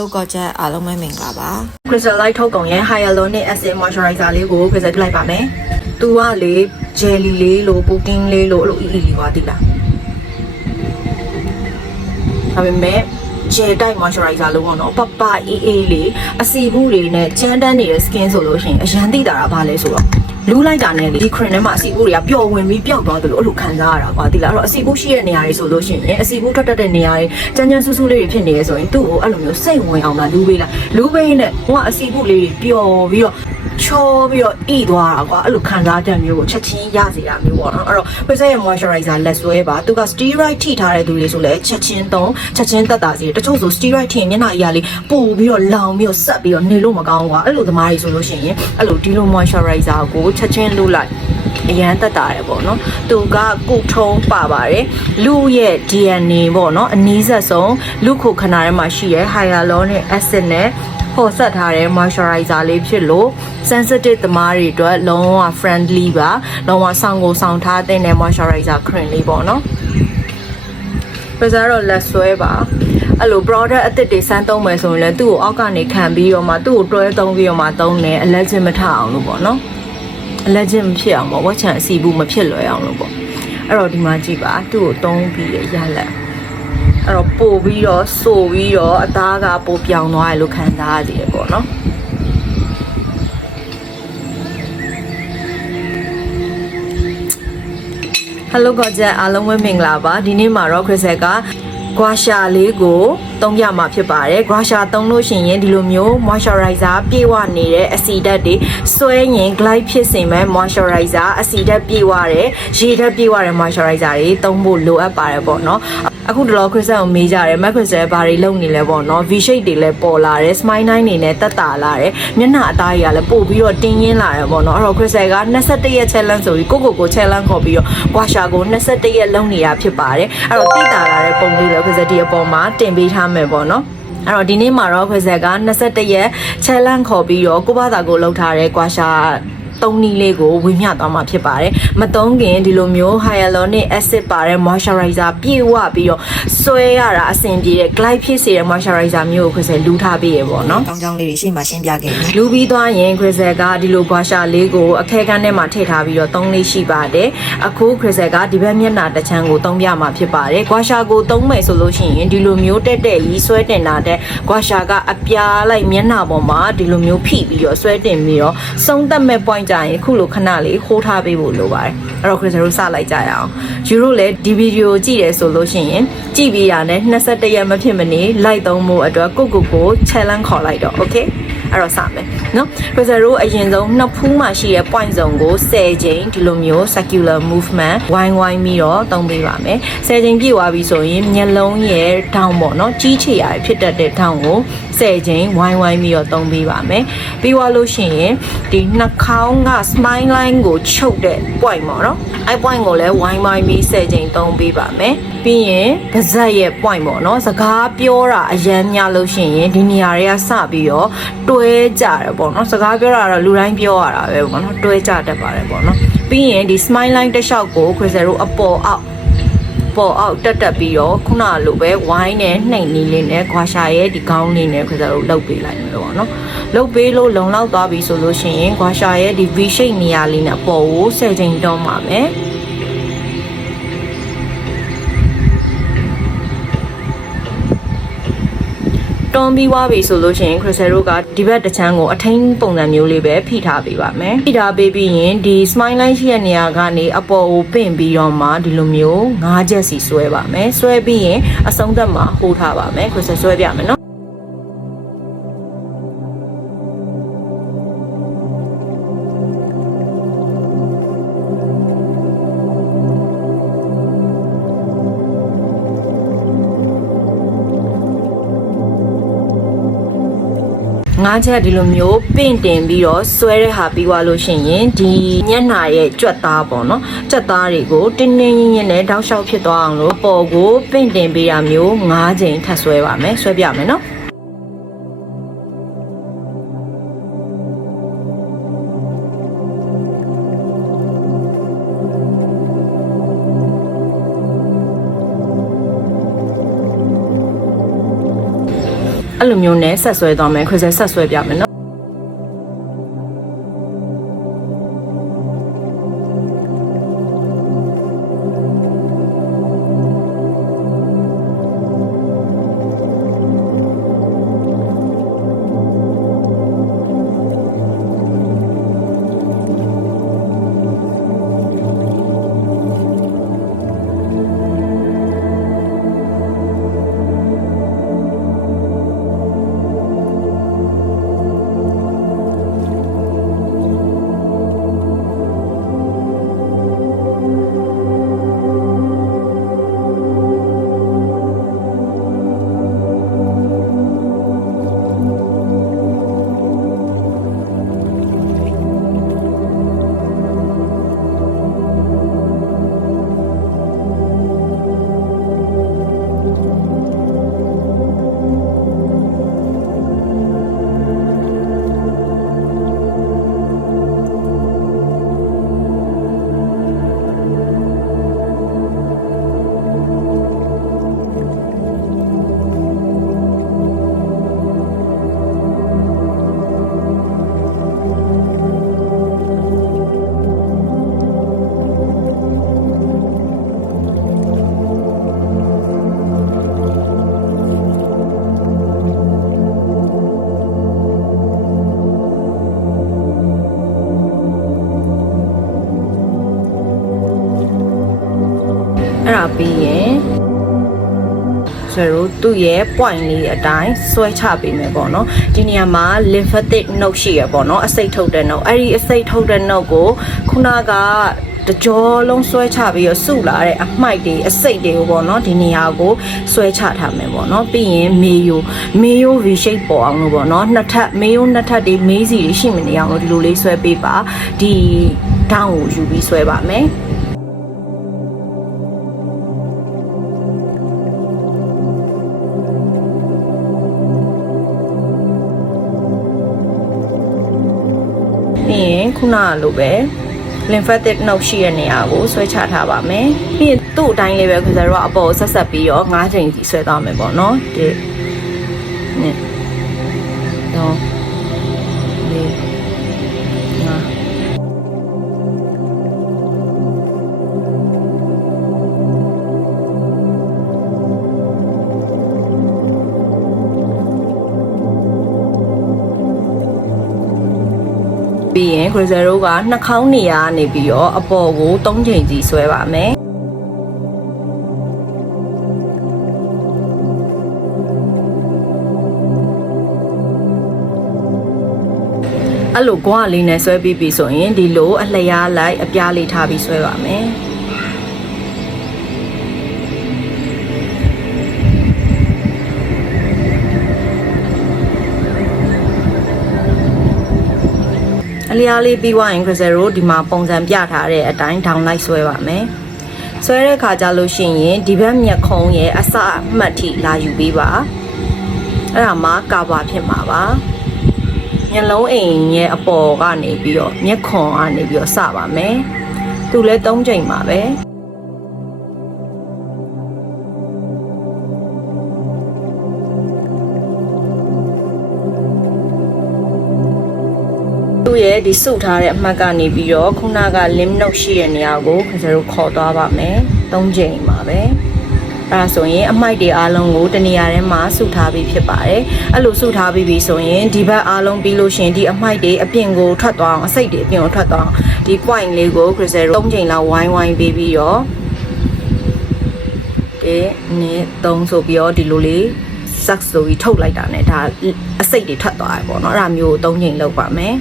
Hello 各位အားလုံးပဲမင်္ဂလာပါ Crystal Light ထုတ်ကုန်ရဲ့ Hyaluronic Acid Moisturizer လေးကို Crystal ပြလိုက်ပါမယ်။ तू ကလေ jelly လေးလို့ pudding လေးလို့အဲ့လိုအီလေးပါသိလား။ဒါပေမဲ့ gel type moisturizer လို့ပေါ့နော်။ပပအေးအေးလေးအစီဘူးတွေနဲ့ကြမ်းတမ်းနေတဲ့ skin ဆိုလို့ရှိရင်အရန်သိတာဘာလဲဆိုတော့လူလိုက်တာနဲ့လေဒီ cream ထဲမှာအစီဘူးတွေကပျော်ဝင်ပြီးပျောက်သွားတယ်လို့အဲ့လိုခံစားရတာကွာသိလားအဲ့တော့အစီဘူးရှိတဲ့နေရာတွေဆိုလို့ရှိရင်အစီဘူးထွက်တတ်တဲ့နေရာတွေကြမ်းကြမ်းဆူဆူလေးတွေဖြစ်နေရဆိုရင်သူ့ကိုအဲ့လိုမျိုးစိတ်ဝင်အောင်လားလူပေးလားလူပေးနဲ့ဟိုကအစီဘူးလေးတွေပျော်ပြီးတော့ချောပြီးတော့ဣသွားတာကွာအဲ့လိုခံစားချက်မျိုးကိုချက်ချင်းရစေတာမျိုးပေါ့နော်အဲ့တော့ Crystal ရဲ့ moisturizer လက်ဆွဲပါသူက steroid ထိထားတဲ့သူတွေဆိုလဲချက်ချင်းသုံးချက်ချင်းတက်တာစီတချို့ဆို steroid ထိရင်မျက်နှာကြီးကလေပို့ပြီးတော့လောင်ပြီးတော့ဆက်ပြီးတော့နေလို့မကောင်းကွာအဲ့လိုသမားတွေဆိုလို့ရှိရင်အဲ့လိုဒီလို moisturizer ကိုချက်ချင်းလုပ်လိုက်အရန်တက်တာရယ်ပေါ့နော်သူကကုထုံးပါပါတယ်လူရဲ့ DNA ပေါ့နော်အနည်းဆက်ဆုံးလူခုခဏထဲမှာရှိရဲ့ hyaluronic acid နဲ့ပေါ်ဆက်ထားတဲ့ moisturizer လေးဖြစ်လို့ sensitive သမားတွေအတွက်လုံးဝ friendly ပါလုံးဝဆောင်းကိုဆောင်းထားတဲ့ moisturizer cream လေးပေါ့နော်ပဇာတော့လက်ဆွဲပါအဲ့လို product အသစ်တွေစမ်းသုံးမယ်ဆိုရင်လည်းသူ့ကိုအောက်ကနေခံပြီးတော့မှသူ့ကိုတွဲသုံးပြီးတော့မှသုံးတယ် allergen မထအောင်လို့ပေါ့နော် allergen မဖြစ်အောင်ပေါ့ဝက်ချံအစီဘူးမဖြစ်လွယ်အောင်လို့ပေါ့အဲ့တော့ဒီမှာကြည့်ပါသူ့ကိုသုံးပြီးရလက်အဲ့တော့ပို့ပြီးတော့ဆိုပြီးတော့အသားကပို့ပြောင်းသွားရလို့ခံစားရသေးတယ်ပေါ့နော်ဟယ်လိုကကြအားလုံးပဲမင်္ဂလာပါဒီနေ့မှာတော့ Crystal ကဂွာရှာလေးကိုသုံးပြမှာဖြစ်ပါတယ်ဂွာရှာသုံးလို့ရှိရင်ဒီလိုမျိုး moisturizer ပြေဝနေတဲ့အဆီဓာတ်တွေဆွဲရင် glide ဖြစ်စေမဲ့ moisturizer အဆီဓာတ်ပြေဝတဲ့ရေဓာတ်ပြေဝတဲ့ moisturizer တွေသုံးဖို့လိုအပ်ပါတယ်ပေါ့နော်အခုတလော Crystal ကိုမေးကြတယ် Mac Crystal ဘာတွေလုပ်နေလဲပေါ့နော် V shape တွေလည်းပေါ်လာတယ် smile line တွေနဲ့တက်တာလာတယ်မျက်နှာအသားတွေကလည်းပို့ပြီးတော့တင်းရင်းလာတယ်ပေါ့နော်အဲ့တော့ Crystal က21ရက် challenge ဆိုပြီးကို challenge ခေါ်ပြီးတော့ဂွာရှာကို21ရက်လုပ်နေတာဖြစ်ပါတယ်အဲ့တော့တိတာလာတဲ့ပုံလေးလည်း Crystal ဒီအပေါ်မှာတင်ပေးထားမယ်ပေါ့နော်အဲ့တော့ဒီနေ့မှာတော့ Crystal က21ရက် challenge ခေါ်ပြီးတော့ကိုဘာသာကိုလုပ်ထားတဲ့ဂွာရှာသုံးနည်းလေးကိုဝေမျှသွားမှာဖြစ်ပါတယ်မသုံးခင်ဒီလိုမျိုး hyaluronic acid ပါတဲ့ moisturizer ပြည့်ဝပြီးတော့ဆွဲရတာအဆင်ပြေတဲ့ glide ဖြစ်စေတဲ့ moisturizer မျိုးကို Crystal လူထားပေးရပေါ့နော် ကောင်းကောင်းလေးတွေရှေ့မှာရှင်းပြခဲ့တယ် လူပြီးသွားရင် Crystal ကဒီလို guasha လေးကိုအခဲကန်းထဲမှာထည့်ထားပြီးတော့သုံးလေးရှိပါတယ်အခု Crystal ကဒီဘက်မျက်နှာတစ်ချမ်းကိုသုံးပြမှာဖြစ်ပါတယ် guasha ကိုသုံးမယ်ဆိုလို့ရှိရင်ဒီလိုမျိုးတက်တက်ကြီးဆွဲတင်တာတဲ့ guasha ကအပြားလိုက်မျက်နှာပေါ်မှာဒီလိုမျိုးဖိပြီးတော့ဆွဲတင်ပြီးတော့ဆုံးသက်မဲ့ pointကြရင်ခုလိုခဏလေးဟိုးထားပေးဖို့လိုပါတယ်အဲ့တော့ Crystal တို့စလိုက်ကြရအောင်ယူတို့လည်းဒီဗီဒီယိုကြည့်တယ်ဆိုလို့ရှိရင်ကြည့်ပြီးရတဲ့21ရက်မဖြစ်မနေလိုက်သုံးဖို့အတွက်ကို challenge ခေါ်လိုက်တော့ okay အဲ့တော့စမယ်နော် Crystal တို့အရင်ဆုံးနှစ်ဖူးမှာရှိတဲ့ point စုံကို10ချိန်ဒီလိုမျိုး circular movement ဝိုင်းပြီးတော့သုံးပေးပါမယ်10ချိန်ပြည့်သွားပြီဆိုရင်မျက်လုံးရဲ့ထောင်ပေါ့နော်ကြီးချေရဖြစ်တတ်တဲ့ထောင်ကို10ချိန်ဝိုင်းပြီးတော့သုံးပေးပါမယ်ပြီးသွားလို့ရှိရင်ဒီနှာခေါင်းက smile line ကိုချုပ်တဲ့ point ပေါ့နော်အဲ့ point ကိုလည်းဝိုင်းပြီး10ချိန်သုံးပေးပါမယ်ပြီးရင်ပါးစပ်ရဲ့ point ပေါ့နော်စကားပြောတာအရန်များလို့ရှိရင်ဒီနေရာတွေကစပြီးတော့တွဲကြတယ်ပေါ့နော်စကားပြောတာတော့လူတိုင်းပြောရတာပဲပေါ့နော်တွဲကြတတ်ပါတယ်ပေါ့နော်ပြီးရင်ဒီ smile line တစ်လျှောက်ကို Crystal တို့အပေါ်အောက်တက်ပြီးတော့ခုနလိုပဲဝိုင်းနဲ့နှိမ့်နေလေးနဲ့ဂွာရှာရဲ့ဒီခေါင်းလေးနဲ့ Crystal တို့လှုပ်ပေးလိုက်မယ်ပေါ့နော်လှုပ်ပေးလို့လုံလောက်သွားပြီဆိုလို့ရှိရင်ဂွာရှာရဲ့ဒီ V shape နေရာလေးနဲ့အပေါ်ကို10ချိန်တောင်းပါမယ်တွန်းပြီးွားပြီဆိုလို့ရှိရင် Crystal တို့ကဒီဘက်တစ်ချမ်းကိုအထိန်းပုံစံမျိုးလေးပဲဖိထားပေးပါမယ်ဖိထားပေးပြီးရင်ဒီ smile line ရှိတဲ့နေရာကနေအပေါ်ကိုပင့်ပြီးတော့မှဒီလိုမျိုး5ချက်စီဆွဲပါမယ်ဆွဲပြီးရင်အဆုံးသက်မှာဟိုးထားပါမယ် Crystal ဆွဲပြမယ်နော်ငါးချက်ဒီလိုမျိုးပင့်တင်ပြီးတော့ဆွဲတဲ့ဟာပြီးသွားလို့ရှိရင်ဒီညက်နှာရဲ့ကြွက်သားပေါ့နော်ကြွက်သားတွေကိုတင်းတင်းရင်းရင်းနဲ့တောက်လျှောက်ဖြစ်သွားအောင်လို့အပေါ်ကိုပင့်တင်ပေးတာမျိုး9ချိန်ထပ်ဆွဲပါမယ်ဆွဲပြမယ်နော် အဲ့လိုမျိုးနဲ့ဆက်ဆွဲသွားမယ်ခရစ်စတယ်ဆက်ဆွဲပြမယ်နော်အဲ့ဒါပြီးရင်ဆိုတော့သူ့ရဲ့ point လေးအတိုင်းဆွဲချပေးမယ်ပေါ့နော်ဒီနေရာမှာ lymphatic node ရှိရပေါ့နော်အစိတ်ထုတ်တဲ့ node အဲ့ဒီအစိတ်ထုတ်တဲ့ node ကိုခုနကတကြောလုံးဆွဲချပြီးတော့စုလာတဲ့အမိုက်တွေအစိတ်တွေကိုပေါ့နော်ဒီနေရာကိုဆွဲချထားမယ်ပေါ့နော်ပြီးရင်မေယို V shape ပေါ်အောင်လို့ပေါ့နော်နှစ်ထပ်မေယိုနှစ်ထပ်တွေမေးစီတွေရှိမနေအောင်လို့ဒီလိုလေးဆွဲပေးပါဒီထောင်းကိုယူပြီးဆွဲပါမယ်ခုနလိုပဲ lymphatic node ရှိတဲ့နေရာကိုဆွဲချထားပါမယ်ပြီးရင်သူ့အတိုင်းလေးပဲခင်ဗျားတို့ကအပေါ်ဆက်ပြီးတော့9ချိန်စီဆွဲသွားမယ်ပေါ့နော်ဒီနဲ့တော့ဒီပြီးရင် crystal တို့ကနှာခေါင်းနေရာနေပြီးတော့အပေါ်ကို3ချိန်စီဆွဲပါမယ်အဲ့လိုကွာလေးနဲ့ဆွဲပြီးပြီဆိုရင်ဒီလိုအလျားလိုက်အပြားလေးထားပြီးဆွဲပါမယ်အလျားလေးပြီးွားရင် crystal တို့ဒီမှာပုံစံပြထားတဲ့အတိုင်းဒေါင်လိုက်ဆွဲပါမယ်ဆွဲတဲ့ခါကျလို့ရှိရင်ဒီဘက်မျက်ခုံးရဲ့အစအမှတ်ထိလာယူပေးပါအဲ့ဒါမှကာဗာဖြစ်မှာပါမျက်လုံးအိမ်ရဲ့အပေါ်ကနေပြီးတော့မျက်ခွန်ကနေပြီးတော့စပါမယ်သူလည်း3ချိန်ပါပဲသူ့ရဲ့ဒီစုထားတဲ့အမှတ်ကနေပြီးတော့ခုနက lymph node ရှိတဲ့နေရာကိုကျွန်တော်တို့ခေါ်သွားပါမယ်3ချိန်ပါပဲအဲ့ဒါဆိုရင်အမိုက်တွေအားလုံးကိုတနေရာထဲမှာစုထားပြီးဖြစ်ပါတယ်အဲ့လိုစုထားပြီးပြီဆိုရင်ဒီဘက်အားလုံးပြီးလို့ရှိရင်ဒီအမိုက်တွေအပြင်ကိုထွက်သွားအောင်အစိတ်တွေအပြင်ကိုထွက်သွားအောင်ဒီ point လေးကို crystal 3ချိန်လောက်ဝိုင်းပေးပြီးတော့ဒီနဲ့3ဆိုပြီးတော့ဒီလိုလေးဆက်ဆိုပြီးထုတ်လိုက်တာ ਨੇ ဒါအစိတ်တွေထွက်သွားရပေါ့နော်အဲ့ဒါမျိုး3ချိန်လောက်ပါမယ်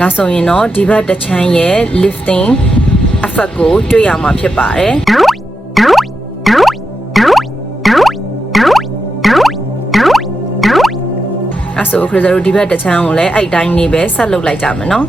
ဒါဆိုရင်တော့ဒီဘက်တစ်ချမ်းရဲ့ lifting effect ကိုတွေ့ရမှာဖြစ်ပါတယ်အဲ့ဆို crystal တို့ဒီဘက်တစ်ချမ်းကိုလည်းအဲ့တိုင်းနေပဲဆက်လုပ်လိုက်ကြမယ်နော်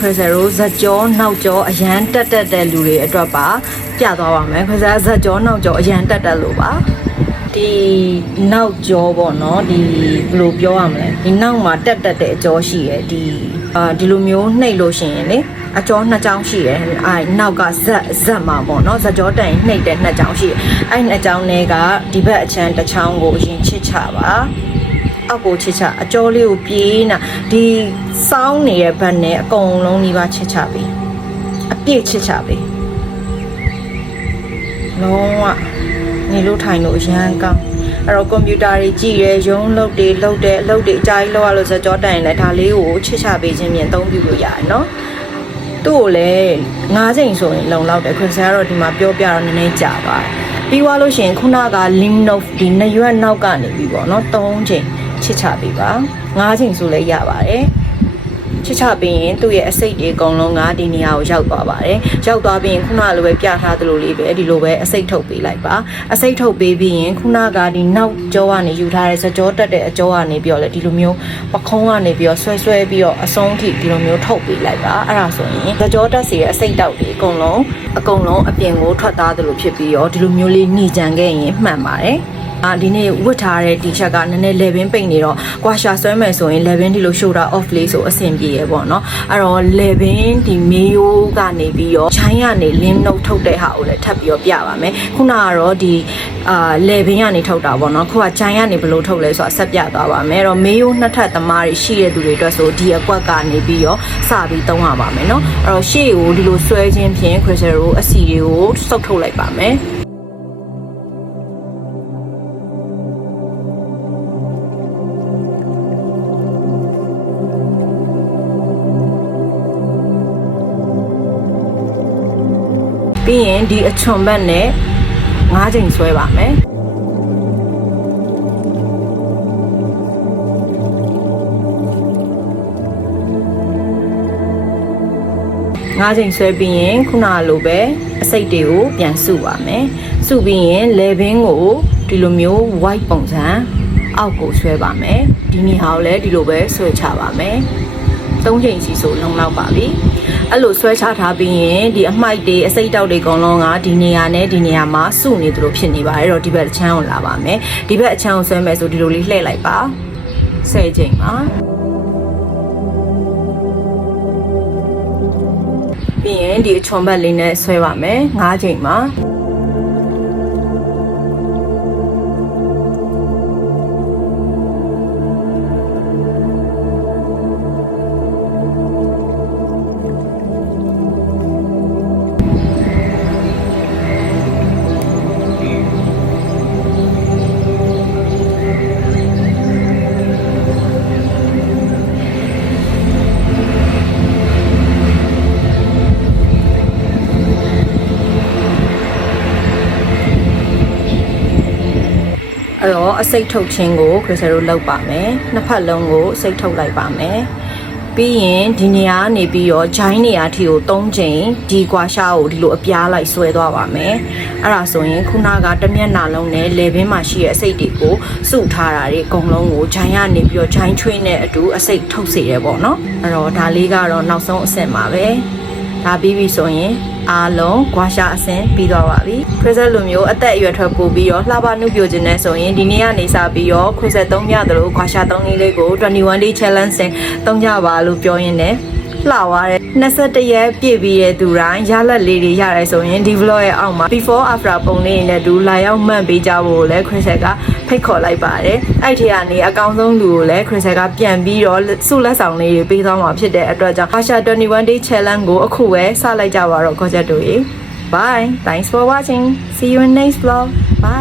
ခရစ်စရိုဇက်ကြောနောက်ကျောအရန်တက်တဲ့လူတွေအတွက်ပါပြသွားပါမယ်ခရစ်စရိုဇက်ကြောနောက်ကျောအရန်တက်လို့ပါဒီနောက်ကျောပေါ့နော်ဒီဘယ်လိုပြောရမလဲဒီနောက်မှာတက်တဲ့အကျောရှိရယ်ဒီလိုမျိုးနှိပ်လို့ရှိရင်လေအကျောနှစ်ချောင်းရှိတယ်နောက်ကဇက်မှာပေါ့နော်ဇက်ကြောတိုင်နှိပ်တဲ့နှစ်ချောင်းရှိတယ်အဲ့နှစ်ချောင်းတွေကဒီဘက်အချမ်းတစ်ချောင်းကိုအရင်ချစ်ချပါအောက်ကိုချစ်ချအကျော်လေးကိုပြေးနာဒီစောင်းနေတဲ့ဘက်နဲ့အကုန်လုံးဒီပါချစ်ချပြီအပြည့်ချစ်ချပြီလုံးဝနေလို့ထိုင်လို့အရန်ကောင်းအဲ့တော့ကွန်ပျူတာတွေကြည့်ရဲရုံးလုပ်တွေလုပ်တဲ့အလုပ်တွေအကြိုက်လောက်ရလို့ဇက်ကြောတိုင်လဲဒါလေးကိုချစ်ချပေးခြင်းဖြင့်အသုံးပြုလို့ရတယ်နော်သူ့ကိုလည်း9ချိန်ဆိုရင်လုံလောက်တယ်ခရစ်စကတော့ဒီမှာပြောပြတော့နည်းနည်းကြာသွားတယ်ပြီးသွားလို့ရှိရင်ခုနက link note ဒီနှစ်ရွက်နောက်ကနေပြီးပေါ့နော်3ချိန်ချစ်ချပေးပါ9ချိန်ဆိုလည်းရပါတယ်ချစ်ချပေးရင်သူ့ရဲ့အစိတ်တွေအကုန်လုံးကဒီနေရာကိုရောက်သွားပါတယ်ရောက်သွားပြီးရင်ခုနလိုပဲပြထားသလိုလေးပဲဒီလိုပဲအစိတ်ထုတ်ပေးလိုက်ပါအစိတ်ထုတ်ပေးပြီးရင်ခုနကဒီနောက်ကြောကနေယူထားတဲ့စကြောတက်တဲ့အကြောကနေပြီးတော့လေဒီလိုမျိုးပခုံးကနေပြီးတော့ဆွဲပြီးတော့အဆုံးထိဒီလိုမျိုးထုတ်ပေးလိုက်ပါအဲ့ဒါဆိုရင်စကြောတက်စီရဲ့အစိတ်တောက်တွေအကုန်လုံးအပြင်ကိုထွက်သားသလိုဖြစ်ပြီးတော့ဒီလိုမျိုးလေးหนีကြံခဲ့ရင်မှန်ပါတယ်ဒီနေ့ဝတ်ထားတဲ့ T-shirt ကနည်းနည်း level ပိတ်နေတော့ကွာရှာဆွဲမယ်ဆိုရင် level ဒီလို shoulder off လေးဆိုအဆင်ပြေရပေါ့နော်အဲ့တော့ level ဒီမေယိုးကနေပြီးတော့ချိုင်းကနေ limb note ထုတ်တဲ့ဟာကိုလည်းထပ်ပြီးတော့ပြပါမယ်ခုနကတော့ဒီlevel ကနေထုတ်တာပေါ့နော်ခုကချိုင်းကနေဘယ်လိုထုတ်လဲဆိုတာဆက်ပြသွားပါမယ်အဲ့တော့မေယိုးနှစ်ထပ်သမားတွေရှိတဲ့သူတွေအတွက်ဆိုဒီအကွက်ကနေပြီးတော့စပြီးသုံးရပါမယ်နော်အဲ့တော့ရှေ့ကိုဒီလိုဆွဲခြင်းဖြင့် crystal ကိုအစီတွေကိုစုပ်ထုတ်လိုက်ပါမယ်ပြီးရင်ဒီအချွန်ဘက်နဲ့9ချိန်ဆွဲပါမယ်9ချိန်ဆွဲပြီးရင်ခုနလိုပဲအစိတ်တွေကိုပြန်စုပါမယ်စုပြီးရင် level ကိုဒီလိုမျိုး white ပုံစံအောက်ကိုဆွဲပါမယ်ဒီနေဟာကိုလည်းဒီလိုပဲဆွဲချပါမယ်3ချိန်စီဆိုလုံလောက်ပါပြီအဲ့လိုဆွဲချထားပြီးရင်ဒီအမိုက်တွေအစိတ်တောက်တွေအကုန်လုံးကဒီနေရာနဲ့ဒီနေရာမှာစုနေသလိုဖြစ်နေပါတယ်အဲ့တော့ဒီဘက်အချမ်းကိုလာပါမယ်ဒီဘက်အချမ်းကိုဆွဲမယ်ဆိုဒီလိုလေးလှည့်လိုက်ပါ10ချိန်ပါပြီးရင်ဒီအချွန်ဘက်လေးနဲ့ဆွဲပါမယ်9ချိန်ပါအဲ့တော့အစိတ်ထုတ်ခြင်းကိုခရစ်စရိုလုပ်ပါမယ်နှစ်ဖက်လုံးကိုအစိတ်ထုတ်လိုက်ပါမယ်ပြီးရင်ဒီနေရာကနေပြီးတော့ဂျိုင်းနေရာထိကို3ချိန်ဒီကွာရှားကိုဒီလိုအပြားလိုက်ဆွဲသွားပါမယ်အဲ့ဒါဆိုရင်ခုနကတမျက်နှာလုံးနဲ့လေဘင်းမှာရှိတဲ့အစိတ်တွေကိုစုထားတာတွေအကုန်လုံးကိုဂျိုင်းကနေပြီးတော့ဂျိုင်းချွေးနဲ့အတူအစိတ်ထုတ်စေရပေါ့နော်အဲ့တော့ဒါလေးကတော့နောက်ဆုံးအဆင့်ပါပဲဒါပြီးပြီဆိုရင်အားလုံးကွာရှာအဆင်ပြီးသွားပါပြီခရစ်စလိုမျိုးအသက်အရွယ်ထွက်ပို့ပြီးတော့လှပနှုတ်ပြခြင်းနဲ့ဆိုရင်ဒီနေ့ကနေစပြီးတော့ခရစ်စ3ညသလိုကွာရှာ3လေးကို21 day challenge 3ညပါလို့ပြောရင်းနဲ့လှသွားတဲ့21ရက်ပြည့်ပြီးတဲ့သူတိုင်းရလက်လေးတွေရတယ်ဆိုရင်ဒီ vlog ရဲ့အောက်မှာ before after ပုံလေးနဲ့တူလာရောက်မှတ်ပေးကြဖို့လည်းခရစ်စကဖိတ်ခေါ်လိုက်ပါတယ်အဲ့ထက်ကနေအကောင်းဆုံးလူကိုလည်းခရစ်စကပြန်ပြီးတော့စုလက်ဆောင်လေးတွေပေးသွားမှာဖြစ်တဲ့အတွက်ကြောင့် Asha 21 day challenge ကိုအခုပဲစလိုက်ကြပါတော့ခေါ်ချက်တို့ရေ Bye thanks for watching see you in next vlog bye